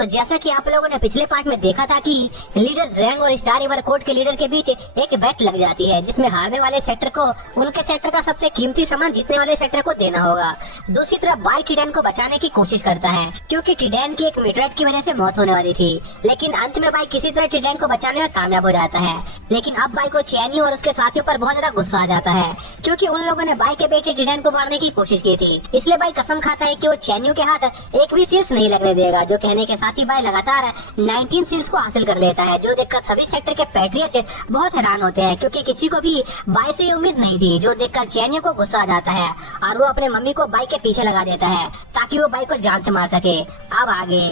तो जैसा कि आप लोगों ने पिछले पार्ट में देखा था कि लीडर ज़ैंग और स्टार रिवर कोर्ट के लीडर के बीच एक बेट लग जाती है, जिसमें हारने वाले सेक्टर को उनके सेक्टर का सबसे कीमती सामान जीतने वाले सेक्टर को देना होगा। दूसरी तरफ बाई टिडेन को बचाने की कोशिश करता है, क्योंकि टिडेन की एक मीटरेट की वजह से मौत होने वाली थी। लेकिन अंत में बाई किसी तरह टिडेन को बचाने में कामयाब हो जाता है। लेकिन अब बाई को चैनी और उसके साथियों पर बहुत ज्यादा गुस्सा आ जाता है, क्योंकि उन लोगों ने बाई के बेटे टिडेन को मारने की कोशिश की थी। इसलिए बाई कसम खाता है कि वो चैनियों के हाथ एक भी सील्स नहीं लगने देगा। जो कहने के साथ ही बाई लगातार 19 सील्स को हासिल कर लेता है, जो देखकर सभी सेक्टर के पैट्रियट्स बहुत हैरान होते हैं, क्योंकि किसी को भी बाई से उम्मीद नहीं थी। जो देखकर चैनियों को गुस्सा आ जाता है और वो अपने मम्मी को बाई के पीछे लगा देता है ताकि वो बाई को जान से मार सके। अब आगे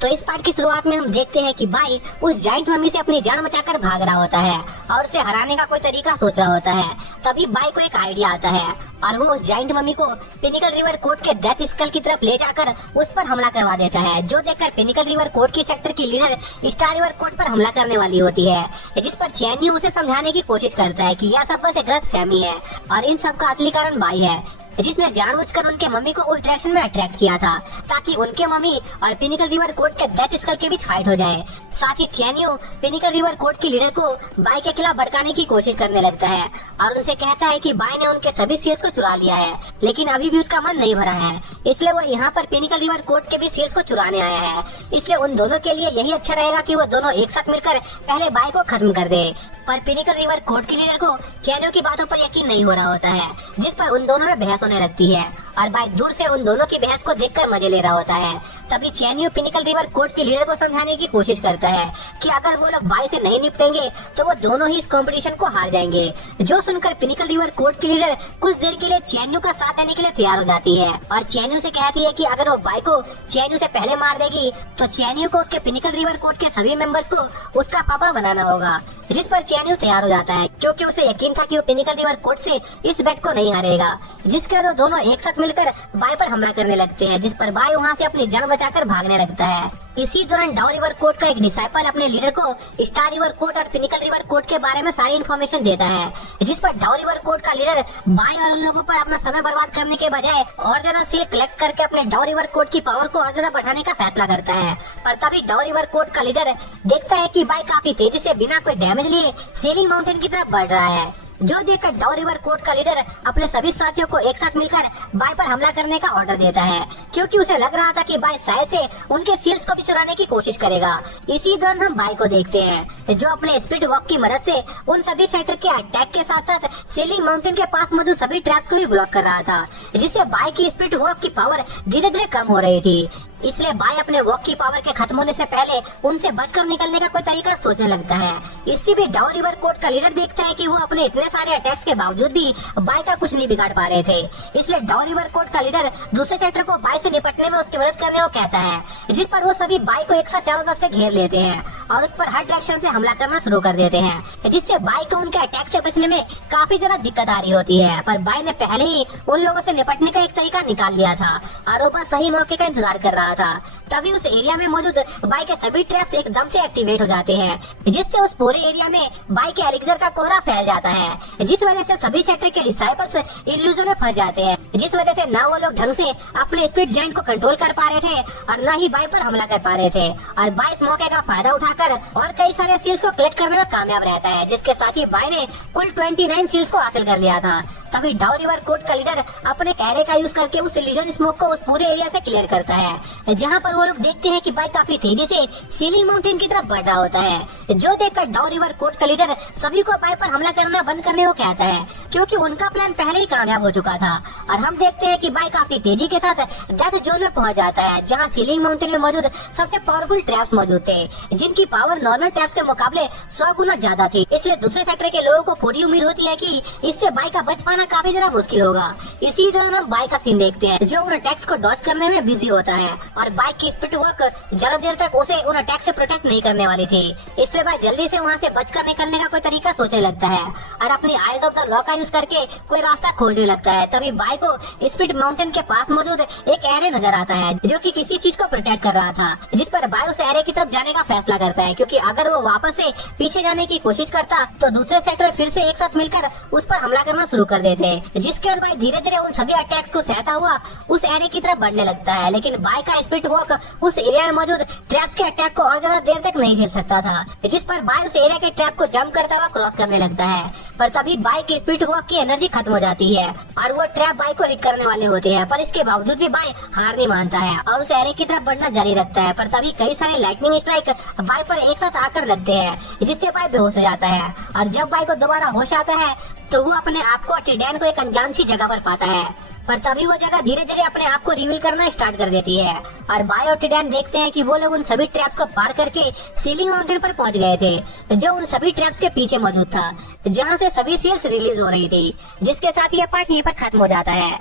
तो इस पार्ट की शुरुआत में हम देखते हैं कि बाई उस जाइंट मम्मी से अपनी जान बचाकर भाग रहा होता है और उसे हराने का कोई तरीका सोच रहा होता है। तभी बाई को एक आइडिया आता है और वो उस जाइंट मम्मी को पिनिकल रिवर कोर्ट के डेथ स्कल की तरफ ले जाकर उस पर हमला करवा देता है। जो देखकर पिनिकल रिवर कोर्ट की सेक्टर की लीडर स्टार रिवर कोर्ट पर हमला करने वाली होती है, जिस पर चैनी उसे समझाने की कोशिश करता है कि यह सब बस एक गलतफहमी है और इन सब का असली कारण बाई है, जिसने जानबूझकर उनके मम्मी को उस डायरेक्शन में अट्रैक्ट किया था ताकि उनके मम्मी और पिनिकल रिवर कोर्ट के डेथ स्कल के बीच फाइट हो जाए। साथ ही चैनियो पिनिकल रिवर कोर्ट की लीडर को बाई के खिलाफ भड़काने की कोशिश करने लगता है और उनसे कहता है कि बाई ने उनके सभी सील्स को चुरा लिया है, लेकिन अभी भी उसका मन नहीं भरा है, इसलिए वो यहाँ पर पिनिकल रिवर कोर्ट के भी सील्स को चुराने आया है। इसलिए उन दोनों के लिए यही अच्छा रहेगा कि वो दोनों एक साथ मिलकर पहले बाई को खत्म कर दे। पर पिनिकल रिवर कोर्ट की लीडर को चैनियो की बातों पर यकीन नहीं हो रहा होता है, जिस पर उन दोनों में बहस होने लगती है और बाई दूर से उन दोनों की बहस को देखकर मजे ले रहा होता है। तभी चैनियो पिनिकल रिवर कोर्ट के लीडर को समझाने की कोशिश करता है कि अगर वो लोग बाई से नहीं निपटेंगे तो वो दोनों ही इस कंपटीशन को हार जाएंगे। जो सुनकर पिनिकल रिवर कोर्ट की लीडर कुछ देर के लिए चैनियो का साथ देने के लिए तैयार हो जाती है और चैनियो से कहती है कि अगर वो बाई को चैनियो से पहले मार देगी तो चैनियो को उसके पिनिकल रिवर कोर्ट के सभी मेंबर्स को उसका पापा बनाना होगा। जिस पर चैनियो तैयार हो जाता है, क्योंकि उसे यकीन था कि वो पिनिकल रिवर कोर्ट से इस बेट को नहीं हारेगा। जिसके बाद दोनों एक साथ मिलकर बाई पर हमला करने लगते हैं, जिस पर बाई वहाँ से अपनी जान बचाकर भागने लगता है। इसी दौरान डाउ रिवर कोर्ट का एक डिसाइपल अपने लीडर को स्टार रिवर कोर्ट और पिनिकल रिवर कोर्ट के बारे में सारी इन्फॉर्मेशन देता है, जिस पर डाउ रिवर कोर्ट का लीडर बाई और उन लोगों पर अपना समय बर्बाद करने के बजाय और ज्यादा सील कलेक्ट करके अपने डाउ रिवर कोर्ट की पावर को और ज्यादा बढ़ाने का फैसला करता है। पर तभी डाउ रिवर कोर्ट का लीडर देखता है कि बाई काफी तेजी से बिना कोई डैमेज लिए सीलिंग माउंटेन की तरफ बढ़ रहा है। जो देखकर डाउ रिवर कोर्ट का लीडर अपने सभी साथियों को एक साथ मिलकर बाई पर हमला करने का ऑर्डर देता है, क्योंकि उसे लग रहा था कि बाई शायद से उनके सील्स को भी चुराने की कोशिश करेगा। इसी दौरान हम बाई को देखते हैं जो अपने स्पीड वॉक की मदद से उन सभी सेक्टर के अटैक के साथ साथ सीलिंग माउंटेन के पास मौजूद सभी ट्रैप्स को भी ब्लॉक कर रहा था, जिससे बाई की स्पीड वॉक की पावर धीरे धीरे कम हो रही थी। इसलिए बाई अपने वॉक की पावर के खत्म होने से पहले उनसे बचकर निकलने का कोई तरीका सोचने लगता है। इससे भी डाउ रिवर कोर्ट का लीडर देखता है कि वो अपने इतने सारे अटैक्स के बावजूद भी बाई का कुछ नहीं बिगाड़ पा रहे थे। इसलिए डाउ रिवर कोर्ट का लीडर दूसरे सेक्टर को बाई से निपटने में उसकी मदद करने को कहता है, जिस पर वो सभी बाई को एक साथ चारों तरफ से घेर लेते हैं और उस पर हर डायरेक्शन से हमला करना शुरू कर देते हैं, जिससे बाई को उनके अटैक से बचने में काफी ज्यादा दिक्कत आ रही होती है। पर बाई ने पहले ही उन लोगों से निपटने का एक तरीका निकाल लिया था और वो बस सही मौके का इंतजार कर रहा था। तभी उस एरिया में मौजूद बाई के सभी ट्रैप्स एकदम से एक्टिवेट हो जाते हैं, जिससे उस पूरे एरिया में बाई के एलिक्सर का कोहरा फैल जाता है, जिस वजह से सभी सेक्टर के डिसाइपल्स इल्यूजन में फंस जाते हैं, जिस वजह से न वो लोग ढंग से अपने स्पीड जाइंट को कंट्रोल कर पा रहे थे और न ही बाई पर हमला कर पा रहे थे। और बाई इस मौके का फायदा उठाकर और कई सारे सील्स को कलेक्ट करने में कामयाब रहता है, जिसके साथ ही बाई ने कुल 29 सील्स को हासिल कर लिया था। तभी डाउ रिवर कोर्ट का लीडर अपने कैरे का यूज करके उस इल्यूजन स्मोक को उस पूरे एरिया से क्लियर करता है, जहां पर वो लोग देखते हैं कि बाई काफी तेजी से सीलिंग माउंटेन की तरफ बढ़ रहा होता है। जो देखकर डाउ रिवर कोर्ट का लीडर सभी को बाई पर हमला करना बंद करने को कहता है, क्योंकि उनका प्लान पहले ही कामयाब हो चुका था। और हम देखते हैं कि बाई काफी तेजी के साथ डेथ जोन में पहुंच जाता है, जहां सीलिंग माउंटेन में मौजूद सबसे पावरफुल ट्रैप्स मौजूद थे, जिनकी पावर नॉर्मल ट्रैप्स के मुकाबले 100 गुना ज्यादा थी। इसलिए दूसरे सेक्टर के लोगों को पूरी उम्मीद होती है कि इससे बाई का बच पाना काफी ज्यादा मुश्किल होगा। इसी दौरान हम बाई का सीन देखते हैं, जो उन अटैक्स को डॉज करने में बिजी होता है और बाइक की स्पीड वर्क ज्यादा देर तक उसे उन अटैक से प्रोटेक्ट नहीं करने वाली थी। इसलिए बाय जल्दी से वहाँ से बचकर निकलने का कोई तरीका सोचने लगता है और अपनी आइज ऑफ द लॉ का यूज करके कोई रास्ता खोजने लगता है। तभी बाय को स्पीड माउंटेन के पास मौजूद एक एरे नजर आता है जो कि किसी चीज को प्रोटेक्ट कर रहा था, जिस पर बाय उस एरे की तरफ जाने का फैसला करता है, क्योंकि अगर वो वापस से पीछे जाने की कोशिश करता तो दूसरे सेक्टर फिर से एक साथ मिलकर उस पर हमला करना शुरू कर देते, जिसके बाद बाय धीरे धीरे उन सभी अटैक्स को सहता हुआ उस एरे की तरफ बढ़ने लगता है। लेकिन बाय का स्पीड वॉक उस एरिया में मौजूद ट्रैप्स के अटैक को और ज्यादा देर तक नहीं झेल सकता था, जिस पर बाय उस एरिया के ट्रैप को जंप करता हुआ क्रॉस करने लगता है। पर तभी बाय के स्पीड वॉक की एनर्जी खत्म हो जाती है और वो ट्रैप बाय को हिट करने वाले होते हैं, पर इसके बावजूद भी बाय हार नहीं मानता है और उस एरे की तरफ बढ़ना जारी रखता है। पर तभी कई सारे लाइटनिंग स्ट्राइक बाय पर एक साथ आकर लगते हैं, जिससे बाय बेहोश हो जाता है और जब बाय को दोबारा होश आता है तो वो अपने आप को टिडैन को एक अनजान सी जगह पर पाता है। पर तभी वो जगह धीरे धीरे अपने आप को रिवील करना स्टार्ट कर देती है और बाय और टिडैन देखते हैं कि वो लोग उन सभी ट्रैप्स को पार करके सीलिंग माउंटेन पर पहुंच गए थे, जो उन सभी ट्रैप्स के पीछे मौजूद था, जहां से सभी सील्स रिलीज हो रही थी। जिसके साथ ये पार्ट यहीं पर खत्म हो जाता है।